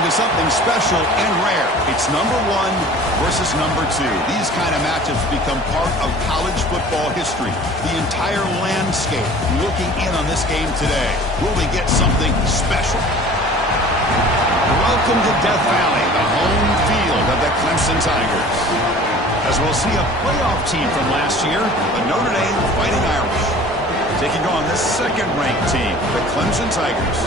into something special and rare. It's number 1 versus number 2. These kind of matchups become part of college football history. The entire landscape looking in on this game today. Will we get something special? Welcome to Death Valley, the home field of the Clemson Tigers. As we'll see a playoff team from last year, the Notre Dame Fighting Irish, taking on the second-ranked team, the Clemson Tigers.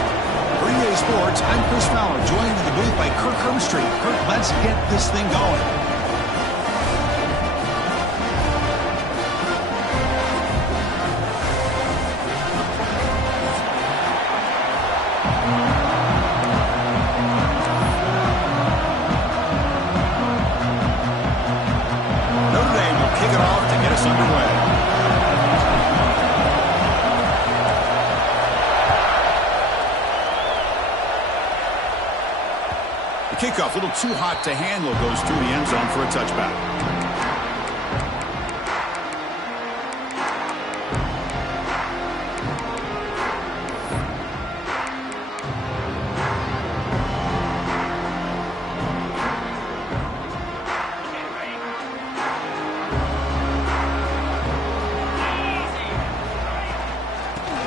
For EA Sports, I'm Chris Fowler, joined in the booth by Kirk Hermstreet. Kirk, let's get this thing going. Notre Dame will kick it off to get us underway. The kickoff, a little too hot to handle, goes through the end zone for a touchback.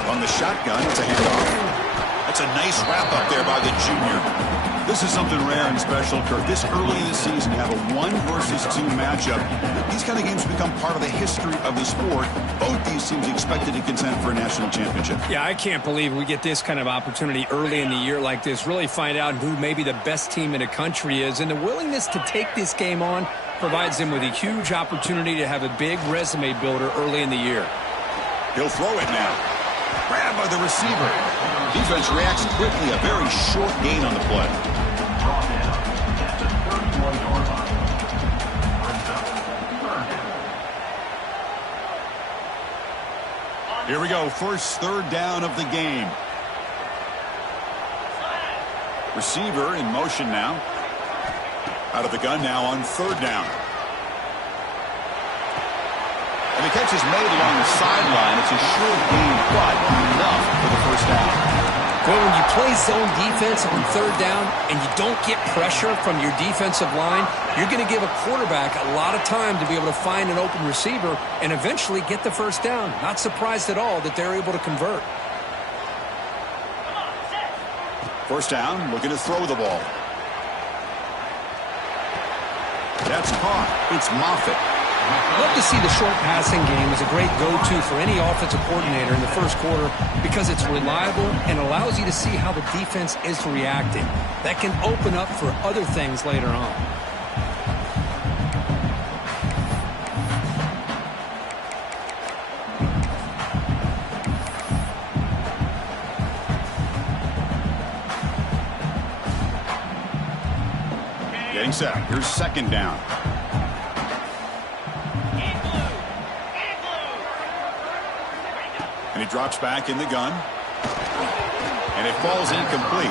On the shotgun, it's a handoff. That's a nice wrap up there by the junior. This is something rare and special, Kirk. This early in the season, you have a 1 versus 2 matchup. These kind of games become part of the history of the sport. Both these teams expected to contend for a national championship. Yeah, I can't believe we get this kind of opportunity early in the year like this. Really find out who maybe the best team in the country is. And the willingness to take this game on provides them with a huge opportunity to have a big resume builder early in the year. He'll throw it now. Grabbed by the receiver. Defense reacts quickly. A very short gain on the play. Here we go. First third down of the game. Receiver in motion now. Out of the gun now on third down. And the catch is made along the sideline. It's a short gain, but enough for the first down. Well, when you play zone defense on third down and you don't get pressure from your defensive line, you're going to give a quarterback a lot of time to be able to find an open receiver and eventually get the first down. Not surprised at all that they're able to convert. First down, looking to throw the ball. That's caught. It's Moffitt. Love to see the short passing game as a great go-to for any offensive coordinator in the first quarter because it's reliable and allows you to see how the defense is reacting. That can open up for other things later on. Getting set. Here's second down. And he drops back in the gun. And it falls incomplete.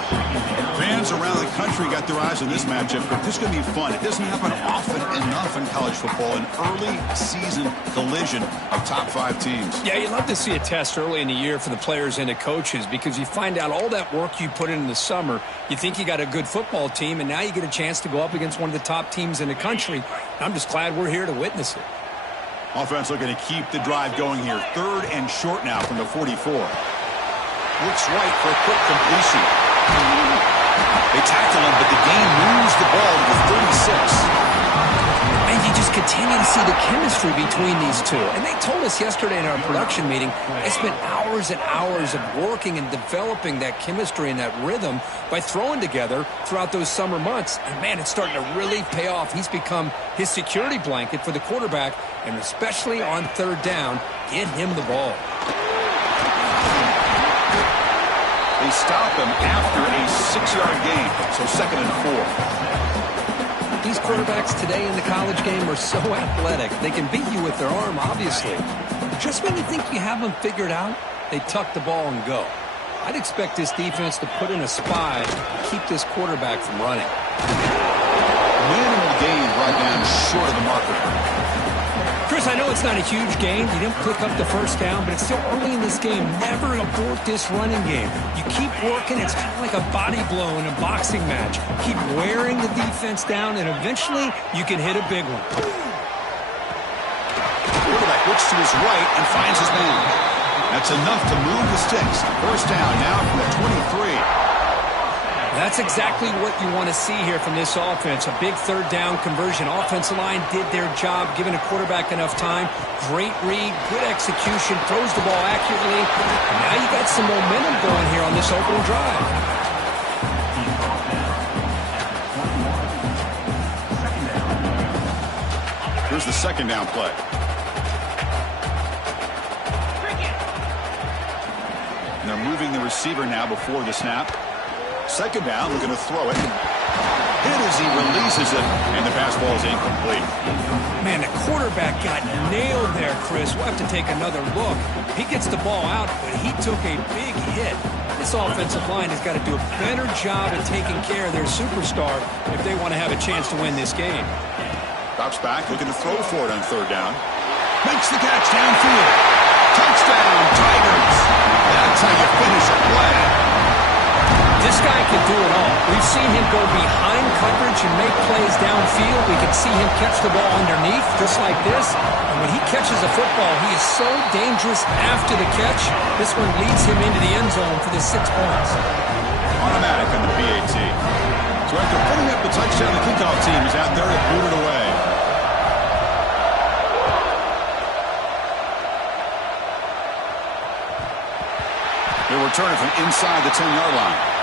Fans around the country got their eyes on this matchup, but this is going to be fun. It doesn't happen often enough in college football, an early season collision of top 5 teams. Yeah, you'd love to see a test early in the year for the players and the coaches because you find out all that work you put in the summer. You think you got a good football team, and now you get a chance to go up against one of the top teams in the country. I'm just glad we're here to witness it. Offense looking to keep the drive going here. Third and short now from the 44. Looks right for a quick completion. They tackle him, but the game moves the ball to the 36. And you just continue to see the chemistry between these two. And they told us yesterday in our production meeting, they spent hours and hours of working and developing that chemistry and that rhythm by throwing together throughout those summer months. And, man, it's starting to really pay off. He's become his security blanket for the quarterback, and especially on third down, get him the ball. They stop him after a 6-yard gain, so 2nd and 4. These quarterbacks today in the college game are so athletic. They can beat you with their arm, obviously. Just when you think you have them figured out, they tuck the ball and go. I'd expect this defense to put in a spy to keep this quarterback from running. Minimal gain right down short of the marker. Chris Chris, I know it's not a huge game. You didn't pick up the first down, but it's still early in this game. Never abort this running game. You keep working. It's kind of like a body blow in a boxing match. Keep wearing the defense down, and eventually you can hit a big one. Quarterback looks to his right and finds his man. That's enough to move the sticks. First down now from the 23. That's exactly what you want to see here from this offense. A big third down conversion. Offensive line did their job, giving a quarterback enough time. Great read, good execution, throws the ball accurately. Now you got some momentum going here on this opening drive. Here's the second down play. And they're moving the receiver now before the snap. Second down, we're going to throw it. Hit as he releases it, and the pass ball is incomplete. Man, the quarterback got nailed there, Chris. We'll have to take another look. He gets the ball out, but he took a big hit. This offensive line has got to do a better job at taking care of their superstar if they want to have a chance to win this game. Drops back, looking to throw for it on third down. Makes the catch downfield. Touchdown, Tigers. That's how you finish a play. This guy can do it all. We've seen him go behind coverage and make plays downfield. We can see him catch the ball underneath, just like this. And when he catches a football, he is so dangerous after the catch. This one leads him into the end zone for the 6 points. Automatic on the PAT. So after putting up the touchdown, the kickoff team is out there to boot it away. They'll return it from inside the 10-yard line.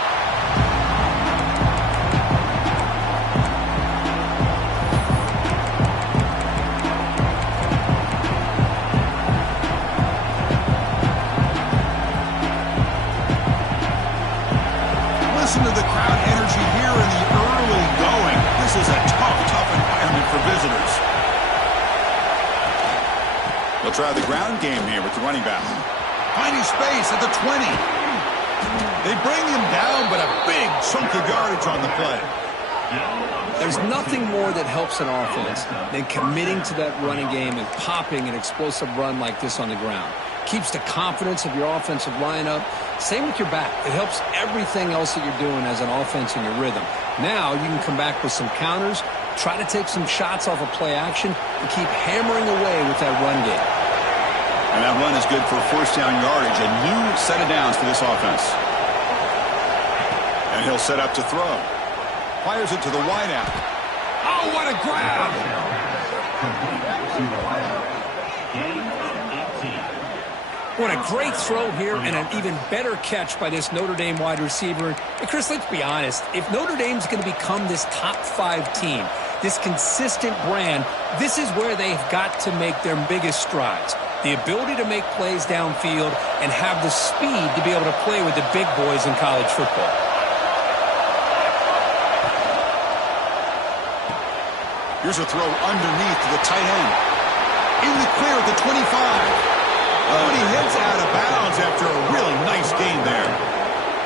Listen to the crowd energy here in the early going. This is a tough environment for visitors. They'll try the ground game here with the running back. Finding space at the 20. They bring him down, but a big chunk of yardage on the play. There's nothing more that helps an offense than committing to that running game and popping an explosive run like this on the ground. Keeps the confidence of your offensive lineup. Same with your back. It helps everything else that you're doing as an offense in your rhythm. Now you can come back with some counters, try to take some shots off of play action, and keep hammering away with that run game. And that run is good for first down yardage. A new set of downs for this offense. And he'll set up to throw. Fires it to the wideout. Oh, what a grab! What a great throw here and an even better catch by this Notre Dame wide receiver. And Chris, let's be honest. If Notre Dame's going to become this top 5 team, this consistent brand, this is where they've got to make their biggest strides. The ability to make plays downfield and have the speed to be able to play with the big boys in college football. Here's a throw underneath to the tight end. In the clear at the 25. Oh, and he heads out of bounds after a really nice gain there.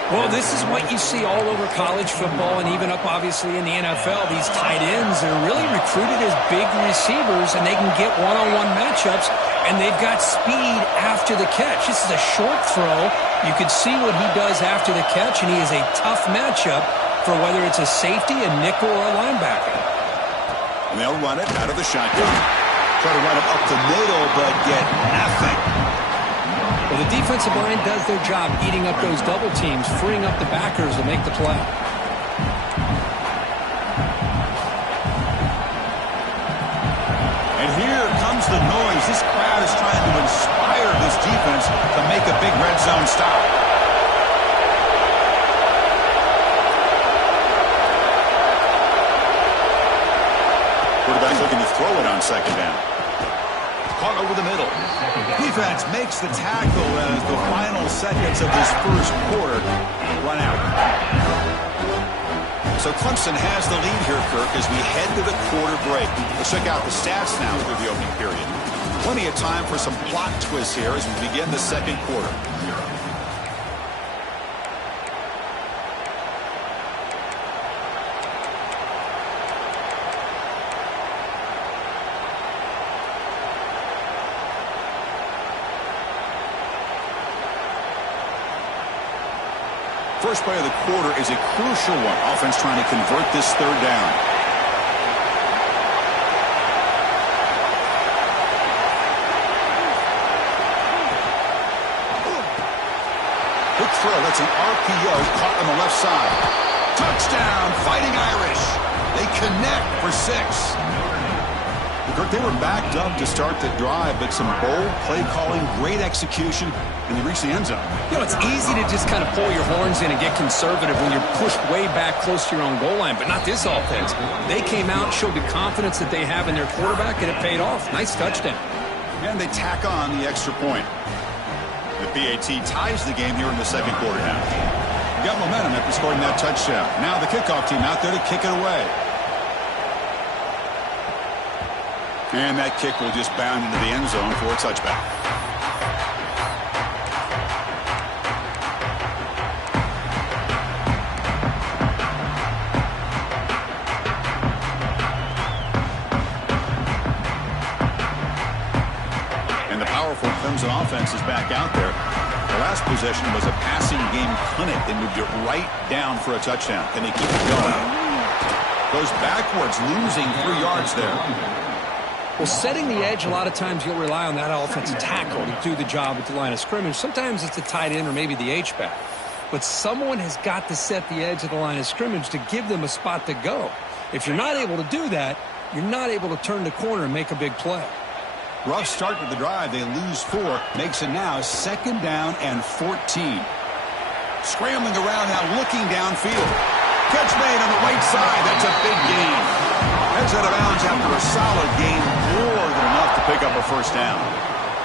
Well, this is what you see all over college football and even up, obviously, in the NFL. These tight ends are really recruited as big receivers, and they can get one-on-one matchups, and they've got speed after the catch. This is a short throw. You can see what he does after the catch, and he is a tough matchup for whether it's a safety, a nickel, or a linebacker. And they'll run it out of the shotgun. Try to run it up the middle, but get nothing. Well, the defensive line does their job eating up those double teams, freeing up the backers to make the play. And here comes the noise. This crowd is trying to inspire this defense to make a big red zone stop. Quarterback's looking to throw it on second down. Caught over the middle. Defense makes the tackle as the final seconds of this first quarter run out. So Clemson has the lead here, Kirk, as we head to the quarter break. Let's check out the stats now through the opening period. Plenty of time for some plot twists here as we begin the second quarter. first play of the quarter is a crucial one. Offense trying to convert this third down. Quick throw. That's an RPO caught on the left side. Touchdown, Fighting Irish. They connect for 6. Kirk, they were backed up to start the drive, but some bold play calling, great execution, and they reached the end zone. You know, it's easy to just kind of pull your horns in and get conservative when you're pushed way back close to your own goal line, but not this offense. They came out, showed the confidence that they have in their quarterback, and it paid off. Nice touchdown. And they tack on the extra point. The PAT ties the game here in the second quarter now. Got momentum after scoring that touchdown. Now the kickoff team out there to kick it away. And that kick will just bound into the end zone for a touchback. And the powerful Clemson offense is back out there. The last possession was a passing game clinic. They moved it right down for a touchdown. Can they keep it going? Goes backwards, losing 3 yards there. Well, setting the edge, a lot of times you'll rely on that offensive tackle to do the job at the line of scrimmage. Sometimes it's the tight end or maybe the H-back. But someone has got to set the edge of the line of scrimmage to give them a spot to go. If you're not able to do that, you're not able to turn the corner and make a big play. Rough start to the drive. They lose 4. Makes it now 2nd down and 14. Scrambling around now, looking downfield. Catch made on the right side. That's a big gain. Heads out of bounds after a solid game, more than enough to pick up a first down.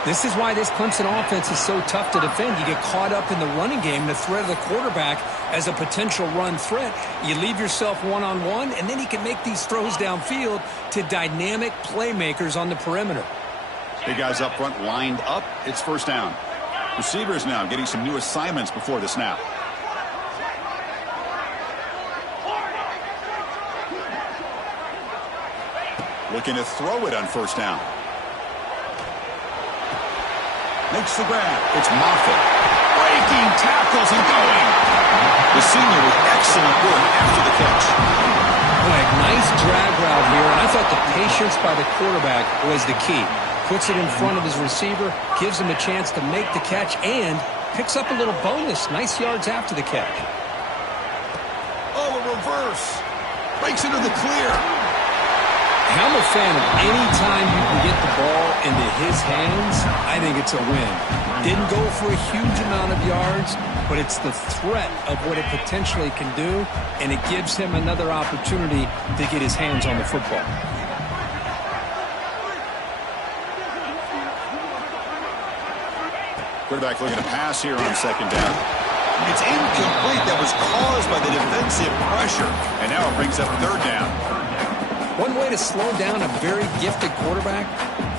This is why this Clemson offense is so tough to defend. You get caught up in the running game, the threat of the quarterback as a potential run threat. You leave yourself one-on-one, and then he can make these throws downfield to dynamic playmakers on the perimeter. Big guys up front lined up. It's first down. Receivers now getting some new assignments before the snap. Looking to throw it on first down. Makes the grab. It's Moffitt. Breaking tackles and going. The senior with excellent work after the catch. Boy, nice drag route here, and I thought the patience by the quarterback was the key. Puts it in front of his receiver, gives him a chance to make the catch, and picks up a little bonus. Nice yards after the catch. Oh, a reverse. Breaks into the clear. I'm a fan of any time you can get the ball into his hands, I think it's a win. Didn't go for a huge amount of yards, but it's the threat of what it potentially can do, and it gives him another opportunity to get his hands on the football. Quarterback looking to pass here on second down. It's incomplete. That was caused by the defensive pressure, and now it brings up third down. One way to slow down a very gifted quarterback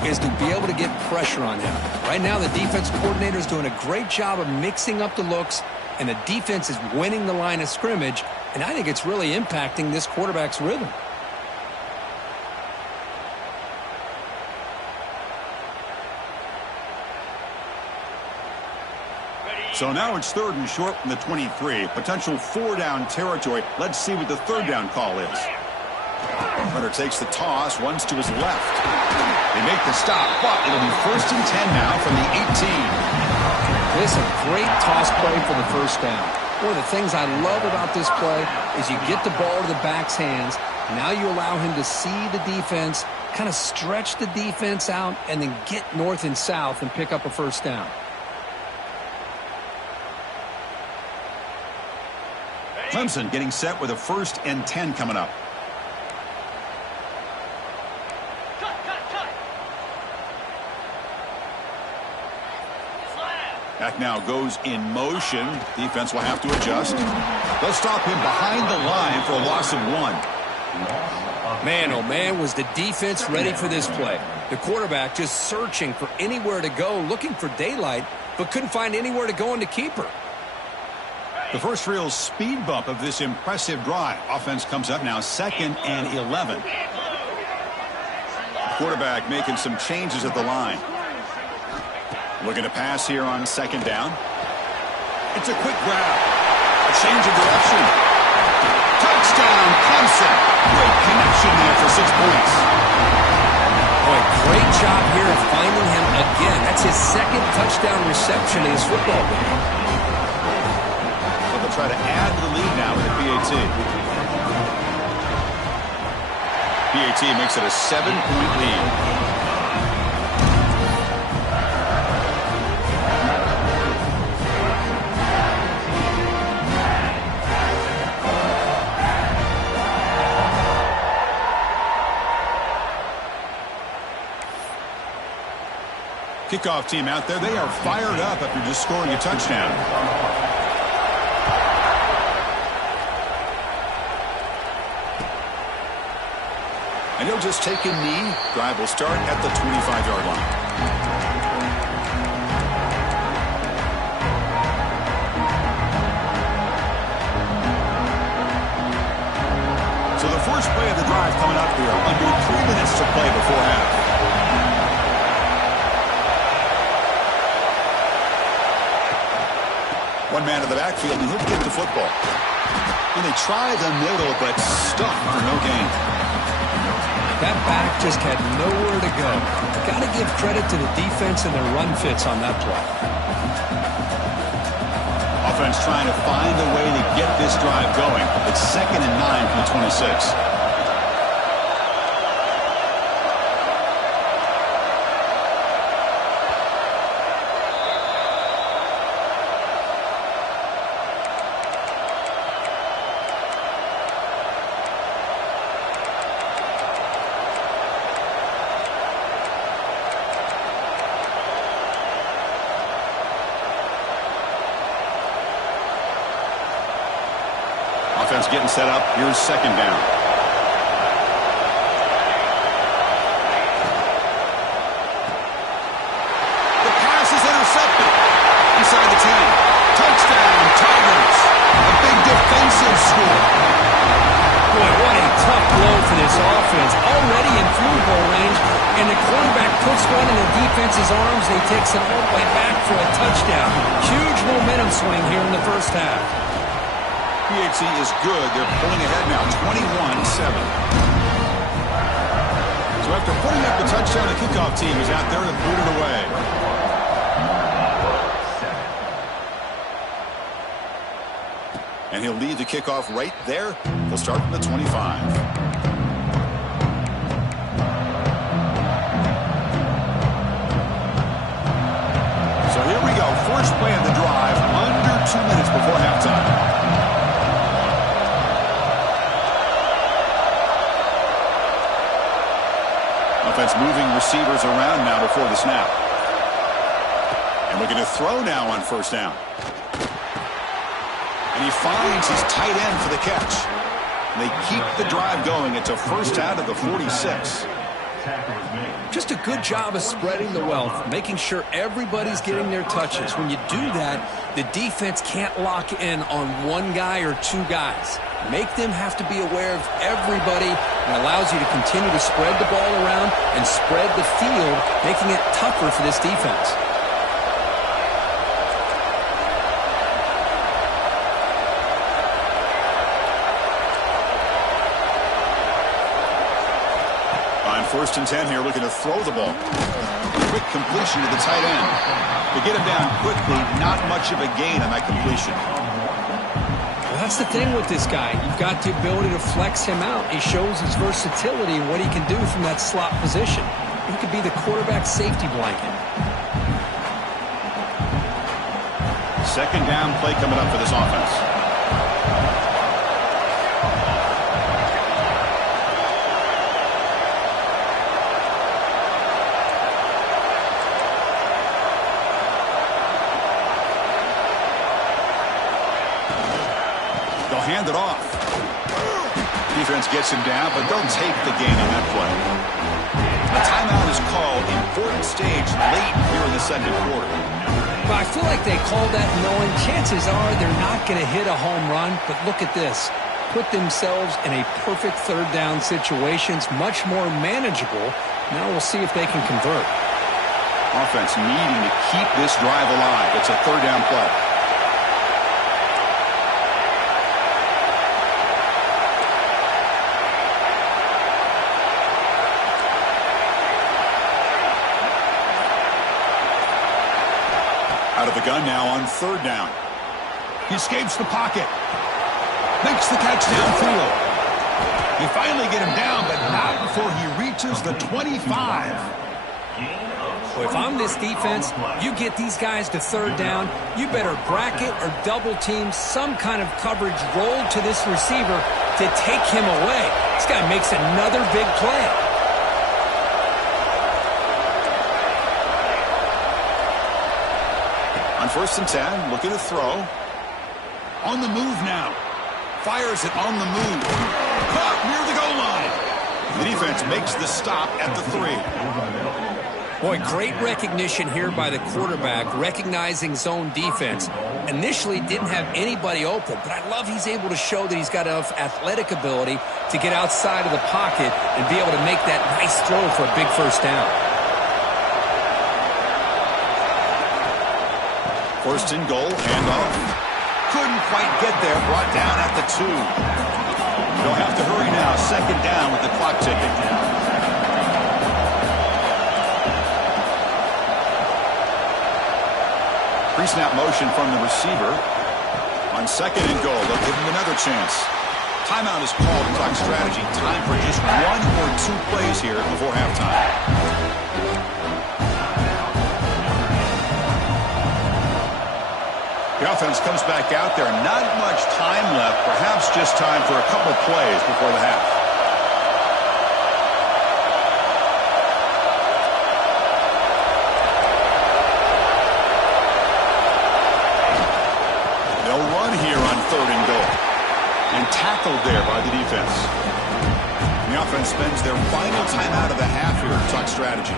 is to be able to get pressure on him. Right now, the defense coordinator is doing a great job of mixing up the looks, and the defense is winning the line of scrimmage, and I think it's really impacting this quarterback's rhythm. So now it's 3rd and short from the 23. Potential 4-down territory. Let's see what the 3rd down call is. Runner takes the toss, runs to his left. They make the stop, but it'll be 1st and 10 now from the 18. This is a great toss play for the first down. One of the things I love about this play is you get the ball to the back's hands. Now you allow him to see the defense, kind of stretch the defense out, and then get north and south and pick up a first down. Clemson getting set with a 1st and 10 coming up. Back now goes in motion. Defense will have to adjust. They'll stop him behind the line for a loss of 1. Man, oh man, was the defense ready for this play. The quarterback just searching for anywhere to go, looking for daylight, but couldn't find anywhere to go in the keeper. The first real speed bump of this impressive drive. Offense comes up now 2nd and 11. Quarterback making some changes at the line. Looking to pass here on 2nd down. It's a quick grab. A Change of direction. Touchdown, Clemson. Great connection there for 6 points. Boy, great job here of finding him again. That's his second touchdown reception in his football game. So they'll try to add to the lead now with the PAT. PAT makes it a 7-point lead. Kickoff team out there, they are fired up after just scoring a touchdown. And he'll just take a knee. Drive will start at the 25-yard line. So the first play of the drive coming up here. Under 3 minutes to play before half. One man in the backfield, and he'll get the football. And they try the middle, but stuck for no gain. That back just had nowhere to go. Got to give credit to the defense and their run fits on that play. Offense trying to find a way to get this drive going. It's 2nd and 9 from the 26. Offense getting set up. Here's 2nd down. The pass is intercepted. Inside the 10. Touchdown, Tigers. A big defensive score. Boy, what a tough blow for this offense. Already in field goal range, and the quarterback puts one in the defense's arms, and he takes it all the way back for a touchdown. Huge momentum swing here in the first half. PAT is good. They're pulling ahead now, 21-7. So after putting up the touchdown, the kickoff team is out there to boot it away. And he'll lead the kickoff right there. They'll start from the 25. So here we go. First play of the drive, under 2 minutes before halftime. Offense moving receivers around now before the snap. And looking to throw now on 1st down. And he finds his tight end for the catch. And they keep the drive going. It's a first out of the 46. Just a good job of spreading the wealth, making sure everybody's getting their touches. When you do that, the defense can't lock in on one guy or two guys. Make them have to be aware of everybody, and allows you to continue to spread the ball around and spread the field, making it tougher for this defense. On 1st and 10 here, looking to throw the ball. Quick completion to the tight end. To get him down quickly, not much of a gain on that completion. Well, that's the thing with this guy. You've got the ability to flex him out. He shows his versatility and what he can do from that slot position. He could be the quarterback safety blanket. 2nd down play coming up for this offense. Hand it off. Defense gets him down, but they'll take the gain on that play. A timeout is called. Important stage late here in the 2nd quarter. Well, I feel like they called that knowing chances are they're not going to hit a home run, but look at this. Put themselves in a perfect 3rd down situation. It's much more manageable. Now we'll see if they can convert. Offense needing to keep this drive alive. It's a 3rd down play. gun now on third down. He escapes the pocket. Makes the catch downfield. They finally get him down, but not before he reaches the 25. Well, if I'm this defense, you get these guys to third down, you better bracket or double team some kind of coverage rolled to this receiver to take him away. This guy makes another big play. On 1st and 10, looking to throw. On the move now. Fires it on the move. Caught near the goal line. The defense makes the stop at the 3. Boy, great recognition here by the quarterback, recognizing zone defense. Initially didn't have anybody open, but I love he's able to show that he's got enough athletic ability to get outside of the pocket and be able to make that nice throw for a big first down. 1st and goal, handoff. Couldn't quite get there, brought down at the 2. They'll have to hurry now, 2nd down with the clock ticking. Pre-snap motion from the receiver. On 2nd and goal, they'll give him another chance. Timeout is called in clock strategy. Time for just 1 or 2 plays here before halftime. The offense comes back out there. Not much time left. Perhaps just time for a couple plays before the half. They'll run here on 3rd and goal. And tackled there by the defense. The offense spends their final timeout of the half here in clock strategy.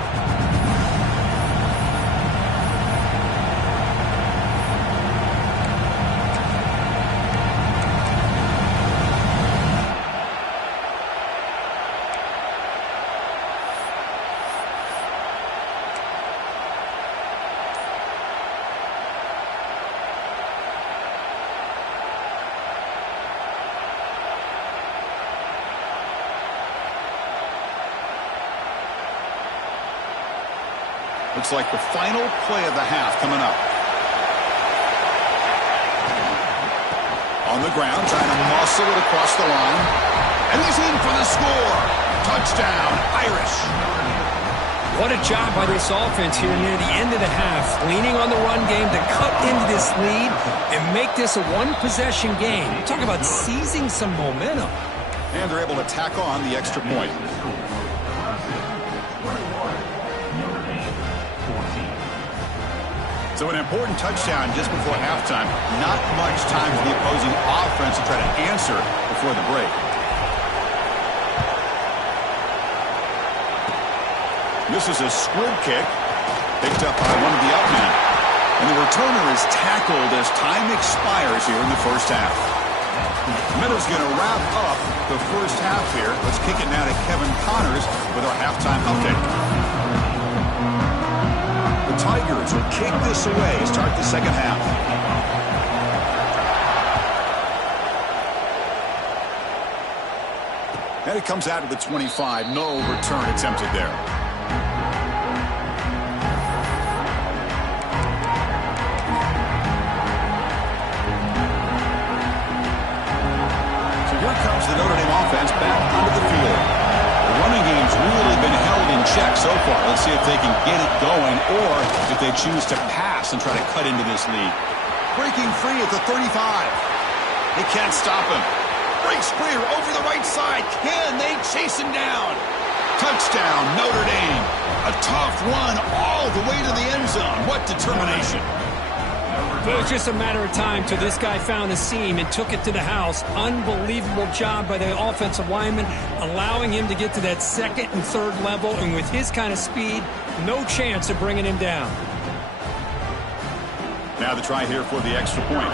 Looks like the final play of the half coming up. On the ground, trying to muscle it across the line. And he's in for the score. Touchdown, Irish. What a job by this offense here near the end of the half. Leaning on the run game to cut into this lead and make this a one-possession game. Talk about seizing some momentum. And they're able to tack on the extra point. So an important touchdown just before halftime. Not much time for the opposing offense to try to answer before the break. This is a squib kick. Picked up by one of the up men. And the returner is tackled as time expires here in the first half. Meadow's going to wrap up the first half here. Let's kick it now to Kevin Connors with our halftime update. The Tigers will kick this away to start the second half. And it comes out to the 25. No return attempted there. So here comes the Notre Dame offense back onto the field. The running game's really been held in check so far. Let's see if they can get it going or if they choose to pass and try to cut into this lead. Breaking free at the 35. They can't stop him. Breaks free over the right side. Can they chase him down? Touchdown, Notre Dame. A tough run all the way to the end zone. What determination. It was just a matter of time till this guy found a seam and took it to the house. Unbelievable job by the offensive lineman, allowing him to get to that 2nd and 3rd level. And with his kind of speed, no chance of bringing him down. Now the try here for the extra point.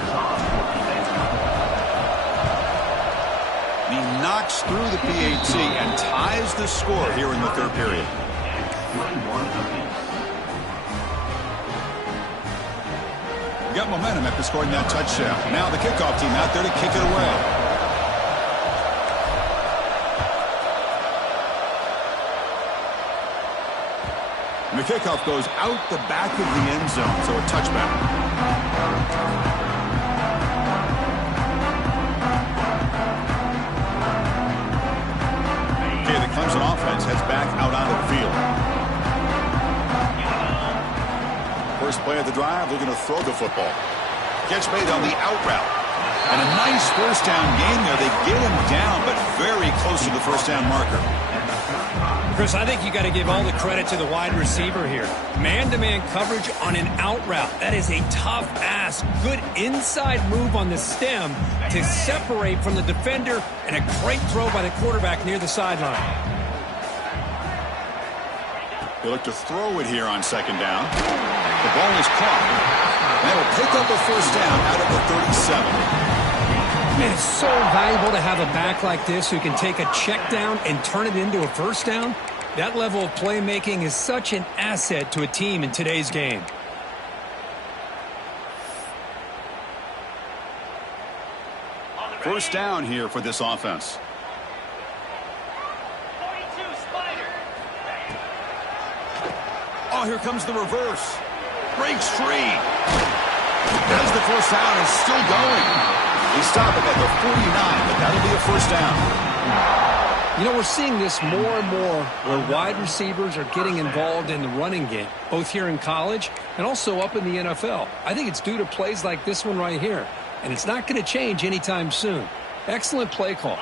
He knocks through the PAT and ties the score here in the 3rd period. Got momentum after scoring that touchdown. Now the kickoff team out there to kick it away. And the kickoff goes out the back of the end zone, so a touchback. Okay, the Clemson offense heads back out onto the field. First play of the drive, they're going to throw the football. Catch made on the out route. And a nice first down gain there. They get him down, but very close to the first down marker. Chris, I think you got to give all the credit to the wide receiver here. Man-to-man coverage on an out route. That is a tough ask. Good inside move on the stem to separate from the defender, and a great throw by the quarterback near the sideline. They look to throw it here on second down. The ball is caught. That'll pick up a first down out of the 37. Man, it's so valuable to have a back like this who can take a check down and turn it into a first down. That level of playmaking is such an asset to a team in today's game. First down here for this offense. Oh, here comes the reverse. Breaks free. As the first down is still going. They stop it at the 49, but that'll be a first down. You know, we're seeing this more and more where wide receivers are getting involved in the running game, both here in college and also up in the NFL. I think it's due to plays like this one right here, and it's not going to change anytime soon. Excellent play call.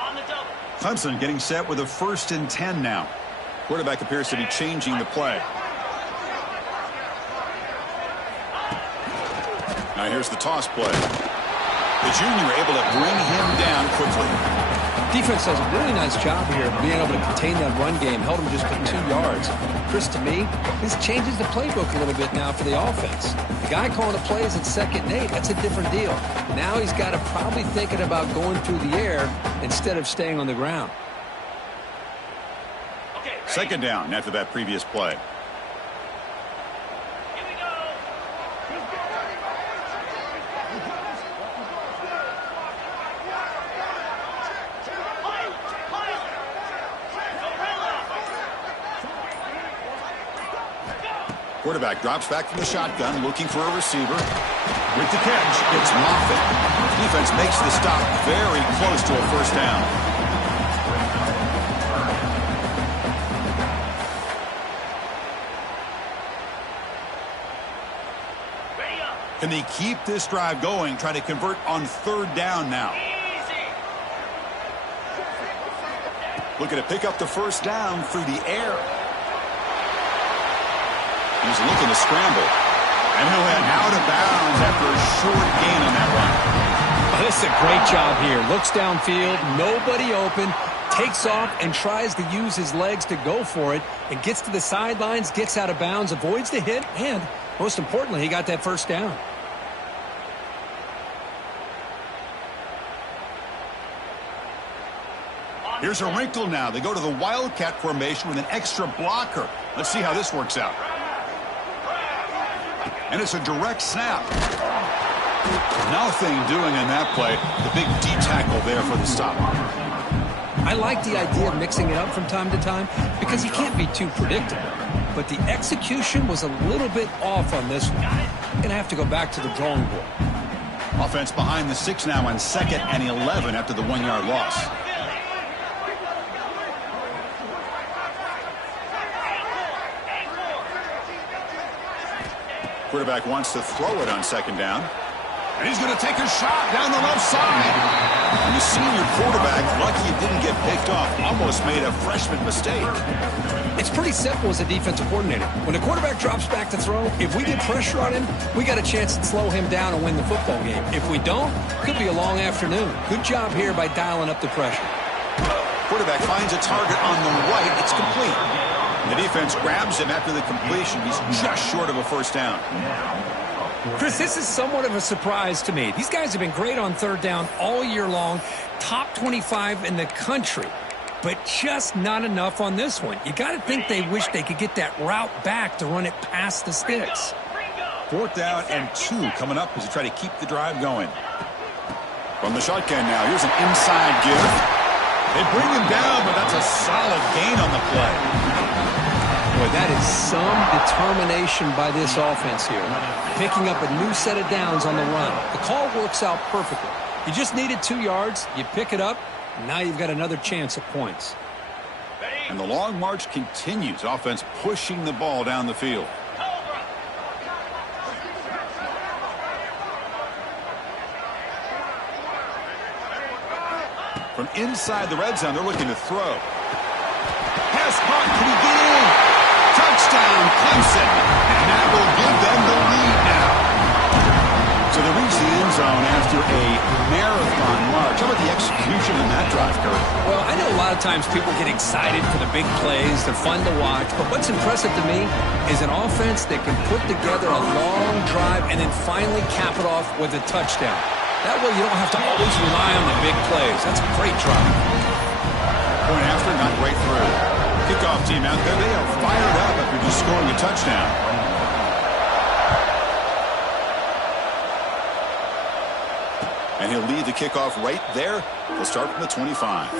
Clemson getting set with a 1st and 10 now. Quarterback appears to be changing the play. Now here's the toss play. The junior able to bring him down quickly. Defense does a really nice job here of being able to contain that run game. Held him just to 2 yards. Chris, to me, this changes the playbook a little bit now for the offense. The guy calling the plays at 2nd and 8, that's a different deal. Now he's got to probably thinking about going through the air instead of staying on the ground. Second down after that previous play. Quarterback drops back from the shotgun, looking for a receiver. With the catch, it's Moffitt. Defense makes the stop very close to a first down. Can they keep this drive going, try to convert on 3rd down now? Looking to pick up the first down through the air. He's looking to scramble. And he'll head out of bounds after a short gain on that run. Oh, this is a great job here. Looks downfield, nobody open, takes off and tries to use his legs to go for it, and gets to the sidelines, gets out of bounds, avoids the hit, and most importantly, he got that first down. Here's a wrinkle now. They go to the Wildcat formation with an extra blocker. Let's see how this works out. And it's a direct snap. Nothing doing in that play. The big D tackle there for the stop. I like the idea of mixing it up from time to time because you can't be too predictable. But the execution was a little bit off on this one. Going to have to go back to the drawing board. Offense behind the 6 now on 2nd and 11 after the 1-yard loss. Quarterback wants to throw it on 2nd down. And he's going to take a shot down the left side. And the senior quarterback, lucky he didn't get picked off, almost made a freshman mistake. It's pretty simple as a defensive coordinator. When the quarterback drops back to throw, if we get pressure on him, we got a chance to slow him down and win the football game. If we don't, could be a long afternoon. Good job here by dialing up the pressure. Quarterback finds a target on the right. It's complete. The defense grabs him after the completion. He's just short of a first down. Chris, this is somewhat of a surprise to me. These guys have been great on 3rd down all year long, top 25 in the country, but just not enough on this one. You got to think they wish they could get that route back to run it past the sticks. 4th down and 2 coming up as you try to keep the drive going. From the shotgun now, here's an inside give. They bring him down, but that's a solid gain on the play. Boy, that is some determination by this offense here. Picking up a new set of downs on the run. The call works out perfectly. You just needed 2 yards. You pick it up. And now you've got another chance at points. And the long march continues. Offense pushing the ball down the field. From inside the red zone, they're looking to throw. Pass caught. Can he get in? Touchdown, Clemson. And that will give them the lead now. So they reach the end zone after a marathon march. How about the execution in that drive, Kurt? Well, I know a lot of times people get excited for the big plays. They're fun to watch. But what's impressive to me is an offense that can put together a long drive and then finally cap it off with a touchdown. That way you don't have to always rely on the big plays. That's a great drive. Point after, not right through. Kickoff team out there. They are fired up after just scoring a touchdown. And he'll lead the kickoff right there. They'll start from the 25.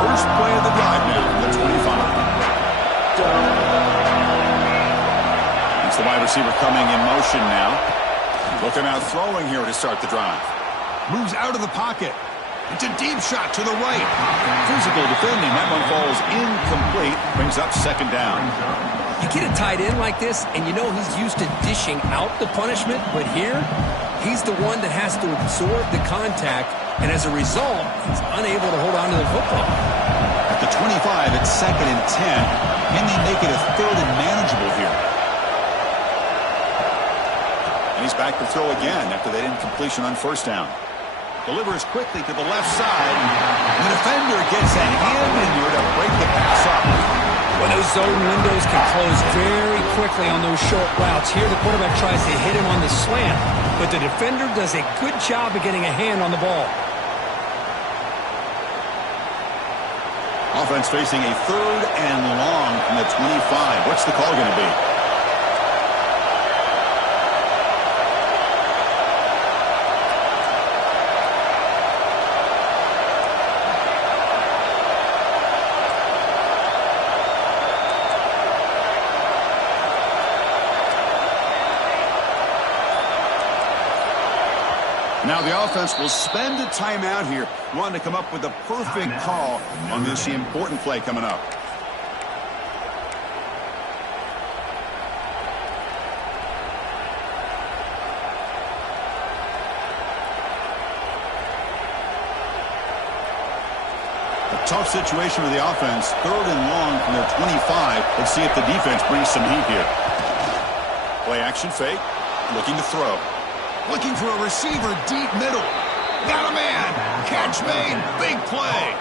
First play of the drive now from the 25. It's the wide receiver coming in motion now. Looking out throwing here to start the drive. Moves out of the pocket. It's a deep shot to the right. Physical defending. That one falls incomplete. Brings up second down. You get a tight end like this, and you know he's used to dishing out the punishment. But here, he's the one that has to absorb the contact. And as a result, he's unable to hold on to the football. At the 25, it's 2nd and 10. Can they make it a 3rd and manageable here? And he's back to throw again after that incompletion on first down. Delivers quickly to the left side. And the defender gets a hand in there to break the pass up. Well, those zone windows can close very quickly on those short routes. Here, the quarterback tries to hit him on the slant, but the defender does a good job of getting a hand on the ball. Offense facing a 3rd and long from the 25. What's the call going to be? Now the offense will spend a timeout here, wanting to come up with the perfect call on this important play coming up. A tough situation for the offense. 3rd and long from their 25. Let's see if the defense brings some heat here. Play action fake. Looking to throw. Looking for a receiver deep middle. Got a man. Catch made. Big play.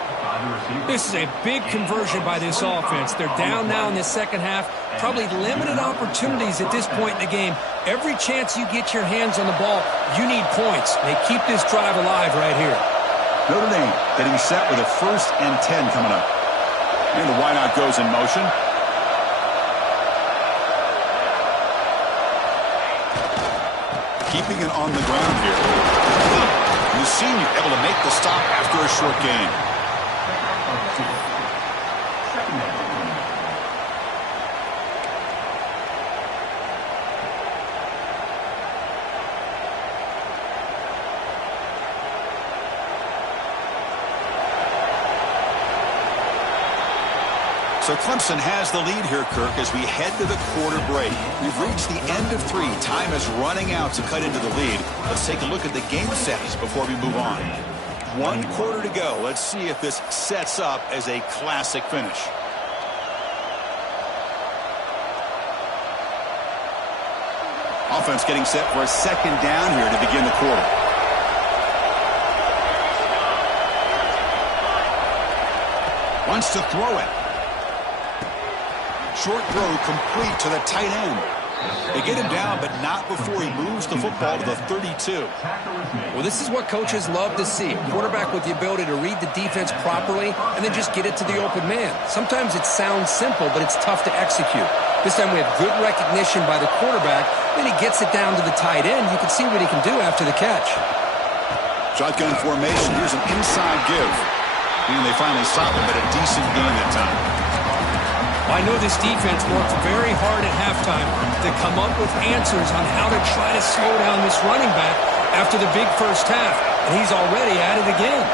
This is a big conversion by this offense. They're down now in the second half. Probably limited opportunities at this point in the game. Every chance you get your hands on the ball, you need points. They keep this drive alive right here. Notre Dame getting set with a 1st and 10 coming up. And the wideout goes in motion. Keeping it on the ground here. The senior able to make the stop after a short gain. So Clemson has the lead here, Kirk, as we head to the quarter break. We've reached the end of 3. Time is running out to cut into the lead. Let's take a look at the game settings before we move on. 1 quarter to go. Let's see if this sets up as a classic finish. Offense getting set for a 2nd down here to begin the quarter. Wants to throw it. Short throw complete to the tight end. They get him down, but not before he moves the football to the 32. Well, this is what coaches love to see. A quarterback with the ability to read the defense properly and then just get it to the open man. Sometimes it sounds simple, but it's tough to execute. This time we have good recognition by the quarterback. Then he gets it down to the tight end. You can see what he can do after the catch. Shotgun formation. Here's an inside give. And they finally stop him, but a decent gain that time. I know this defense worked very hard at halftime to come up with answers on how to try to slow down this running back after the big first half, and he's already at it again.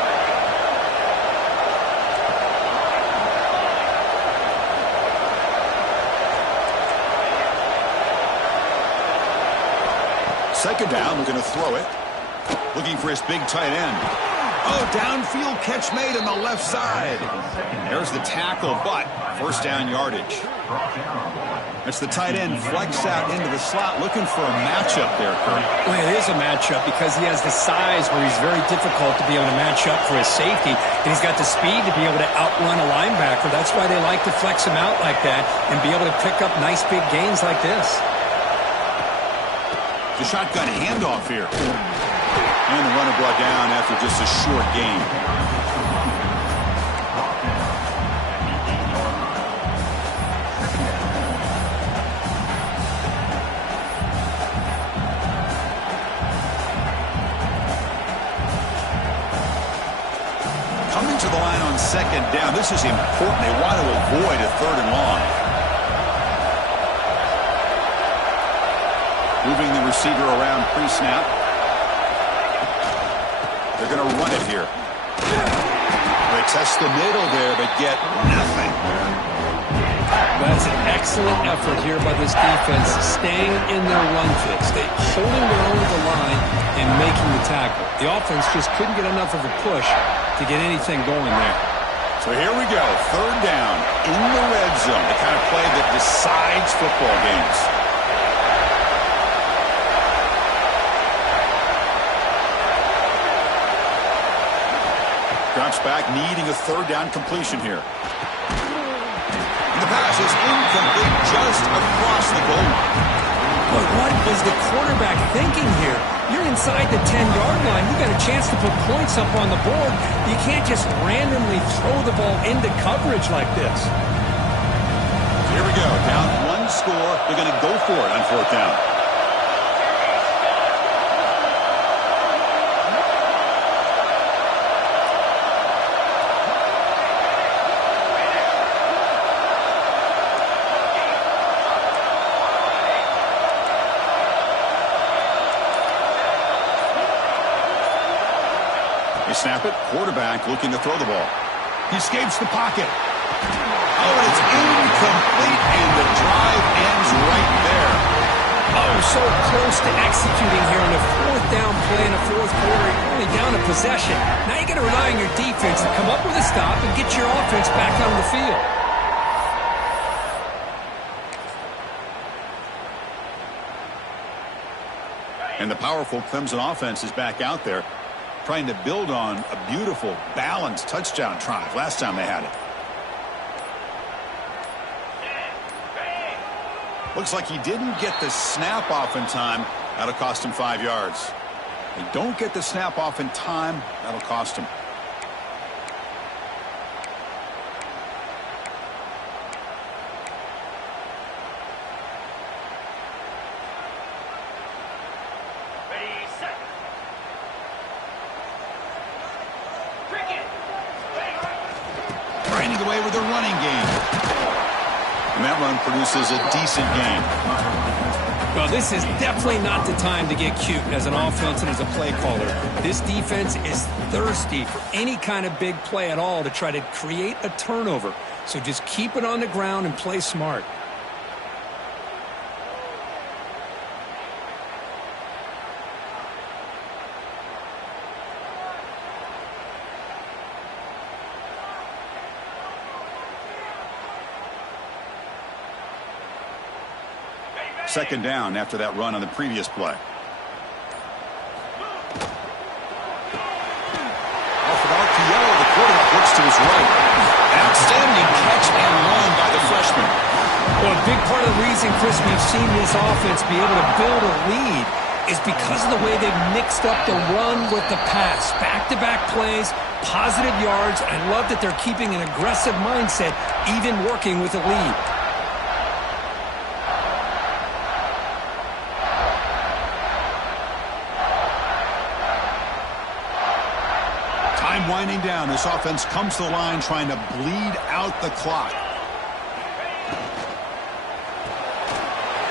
Second down, we're going to throw it. Looking for his big tight end. Oh, downfield catch made on the left side. There's the tackle, but first down yardage. That's the tight end flex out into the slot, looking for a matchup there, Kurt. Well, it is a matchup because he has the size where he's very difficult to be able to match up for his safety, and he's got the speed to be able to outrun a linebacker. That's why they like to flex him out like that and be able to pick up nice big gains like this. The shotgun handoff here. And the runner brought down after just a short gain. Coming to the line on second down. This is important. They want to avoid a third and long. Moving the receiver around pre-snap. They're going to run it here. They test the middle there, but get nothing. That's an excellent effort here by this defense, staying in their run fix. They holding their own at the line and making the tackle. The offense just couldn't get enough of a push to get anything going there. So here we go, third down in the red zone, the kind of play that decides football games. Drops back, needing a third down completion here. And the pass is incomplete, just across the goal line. But what was the quarterback thinking here? You're inside the 10-yard line. You got a chance to put points up on the board. You can't just randomly throw the ball into coverage like this. Here we go, down one score. They're going to go for it on fourth down. Snap it. Quarterback looking to throw the ball. He escapes the pocket. Oh, and it's incomplete, and the drive ends right there. Oh, so close to executing here on a fourth down play in the fourth quarter. You're only down a possession. Now you got to rely on your defense to come up with a stop and get your offense back on the field. And the powerful Clemson offense is back out there, trying to build on a beautiful, balanced touchdown drive last time they had it. Looks like he didn't get the snap off in time. That'll cost him 5 yards. They don't get the snap off in time. That'll cost him. Away with a running game. And that run produces a decent gain. Well, this is definitely not the time to get cute as an offense and as a play caller. This defense is thirsty for any kind of big play at all to try to create a turnover. So just keep it on the ground and play smart. Second down after that run on the previous play. Off of RPO, the quarterback looks to his right. An outstanding catch and run by the freshman. Well, a big part of the reason, Chris, we've seen this offense be able to build a lead is because of the way they've mixed up the run with the pass. Back-to-back plays, positive yards. I love that they're keeping an aggressive mindset, even working with a lead. Time winding down. This offense comes to the line trying to bleed out the clock.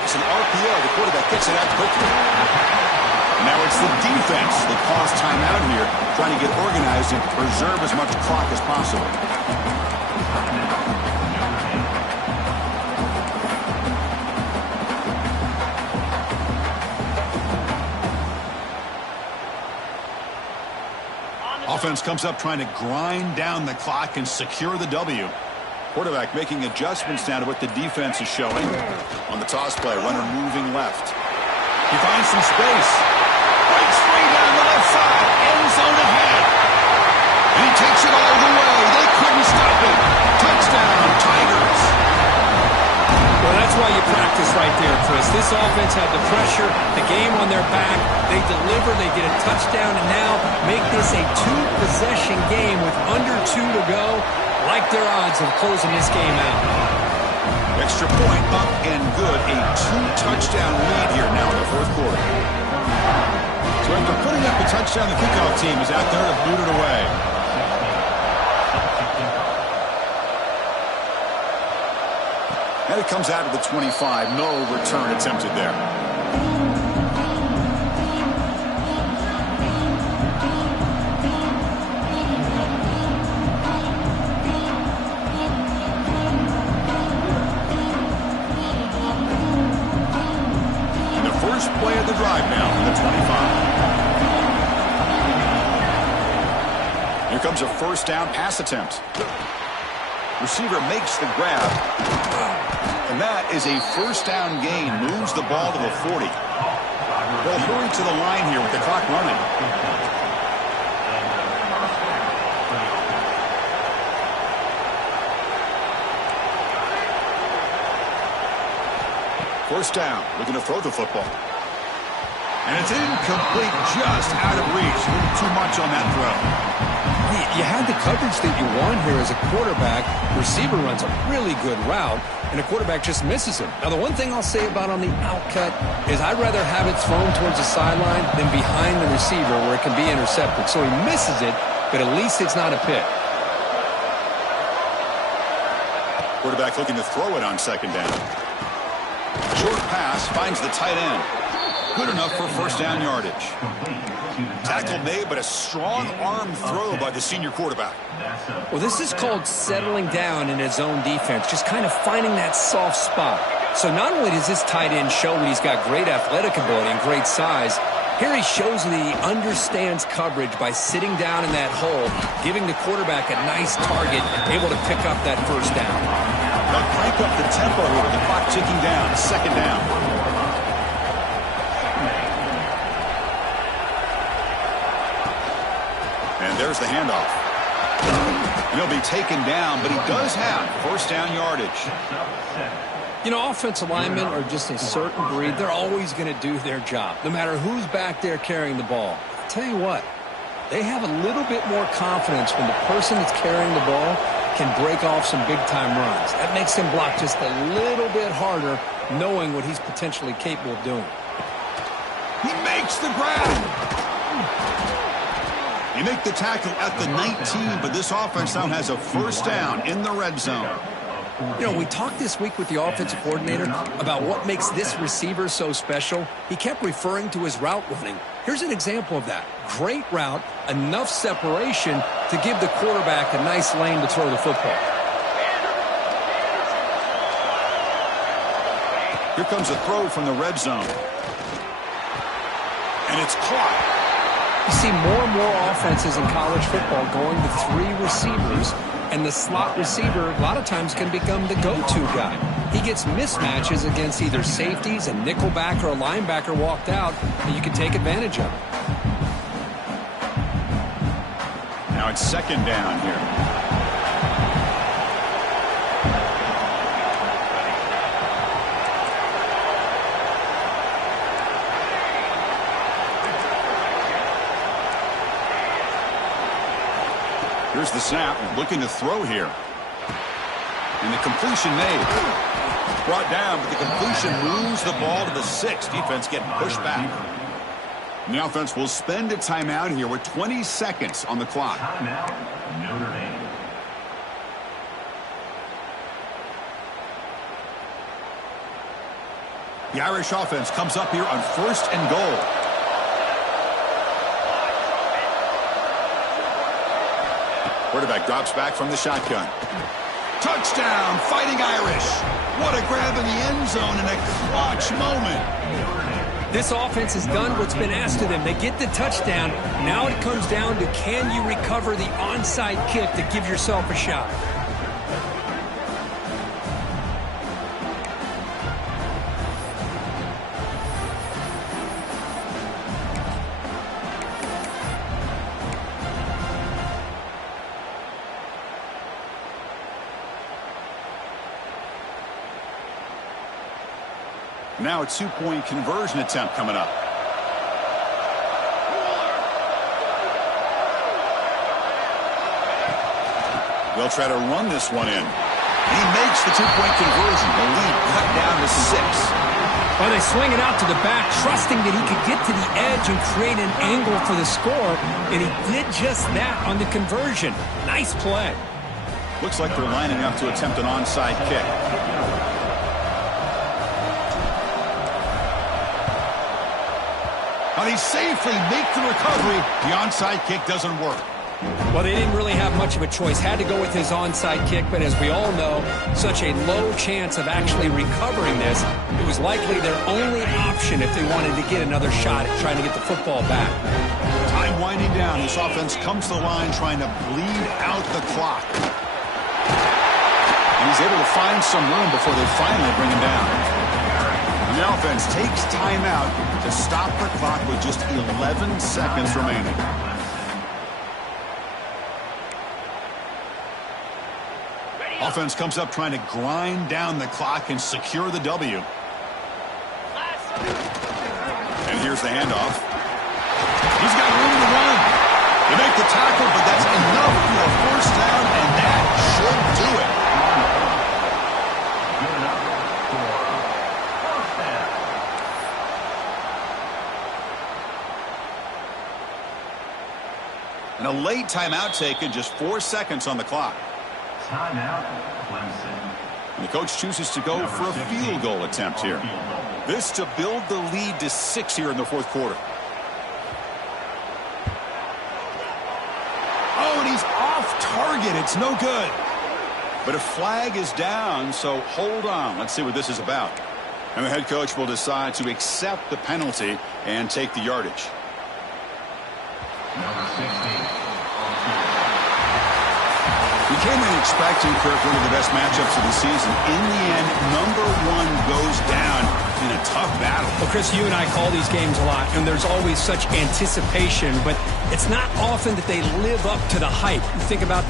It's an RPO. The quarterback gets it out quickly. Now it's the defense that calls timeout here, trying to get organized and preserve as much clock as possible. Offense comes up trying to grind down the clock and secure the W. Quarterback making adjustments now to what the defense is showing. On the toss play, runner moving left. He finds some space. Breaks free down the left side. End zone ahead. And he takes it all the way. They couldn't stop him. Touchdown, Tigers. Well, that's why you practice right there, Chris. This offense had the pressure, the game on their back. They deliver, they get a touchdown, and now make this a two-possession game with under 2 to go. Like their odds of closing this game out. Extra point up and good. A 2-touchdown lead here now in the fourth quarter. So after putting up a touchdown, the kickoff team is out there to boot it away. And it comes out of the 25. No return attempted there. First play of the drive now from the 25. Here comes a first down pass attempt. Receiver makes the grab. And that is a first down gain. Moves the ball to the 40. They'll hurry to the line here with the clock running. First down, looking to throw the football. And it's incomplete, just out of reach. A little too much on that throw. You had the coverage that you want here as a quarterback. Receiver runs a really good route, and the quarterback just misses him. Now, the one thing I'll say about on the outcut is I'd rather have it thrown towards the sideline than behind the receiver where it can be intercepted. So he misses it, but at least it's not a pick. Quarterback looking to throw it on second down. Short pass finds the tight end. Good enough for first down yardage. Tackle made, but a strong arm throw by the senior quarterback. Well, this is called settling down in his own defense, just kind of finding that soft spot. So not only does this tight end show that he's got great athletic ability and great size, here he shows that he understands coverage by sitting down in that hole, giving the quarterback a nice target, able to pick up that first down. They'll crank up the tempo here with the clock ticking down. Second down. And there's the handoff. And he'll be taken down, but he does have first down yardage. You know, offensive linemen are just a certain breed. They're always going to do their job, no matter who's back there carrying the ball. I'll tell you what, they have a little bit more confidence when the person that's carrying the ball can break off some big-time runs. That makes him block just a little bit harder, knowing what he's potentially capable of doing. He makes the grab. He make the tackle at the 19, but this offense now has a first down in the red zone. You know, we talked this week with the offensive coordinator about what makes this receiver so special. He kept referring to his route running. Here's an example of that. Great route, enough separation to give the quarterback a nice lane to throw the football. Here comes a throw from the red zone. And it's caught. You see more and more offenses in college football going to 3 receivers, and the slot receiver a lot of times can become the go-to guy. He gets mismatches against either safeties, a nickelback, or a linebacker walked out, and you can take advantage of it. Now it's second down here. Here's the snap, looking to throw here. And the completion made. Brought down, but the completion moves the ball to the 6. Defense getting pushed back. And the offense will spend a timeout here with 20 seconds on the clock. Timeout, Notre Dame. The Irish offense comes up here on 1st and goal. Quarterback drops back from the shotgun. Touchdown, Fighting Irish. What a grab in the end zone in a clutch moment. This offense has done what's been asked of them. They get the touchdown. Now it comes down to, can you recover the onside kick to give yourself a shot? Now a 2-point conversion attempt coming up. They'll try to run this one in. He makes the 2-point conversion. The lead cut down to 6. Well, they swing it out to the back, trusting that he could get to the edge and create an angle for the score, and he did just that on the conversion. Nice play. Looks like they're lining up to attempt an onside kick. Now they safely make the recovery. The onside kick doesn't work. Well, they didn't really have much of a choice. Had to go with his onside kick, but as we all know, such a low chance of actually recovering this. It was likely their only option if they wanted to get another shot at trying to get the football back. Time winding down. This offense comes to the line trying to bleed out the clock. And he's able to find some room before they finally bring him down. And the offense takes time out to stop the clock with just 11 seconds remaining. Offense comes up trying to grind down the clock and secure the W. And here's the handoff. He's got room to run. They make the tackle, but that's enough for a first down, and that should do it. Good enough for first down. And a late timeout taken, just 4 seconds on the clock. Timeout, Clemson. And the coach chooses to go for a field goal attempt here. This to build the lead to 6 here in the fourth quarter. Oh, and he's off target. It's no good. But a flag is down, so hold on. Let's see what this is about. And the head coach will decide to accept the penalty and take the yardage. Number 16. We came in expecting, Kirk, one of the best matchups of the season. In the end, number 1 goes down in a tough battle. Well, Chris, you and I call these games a lot, and there's always such anticipation, but it's not often that they live up to the hype. You think about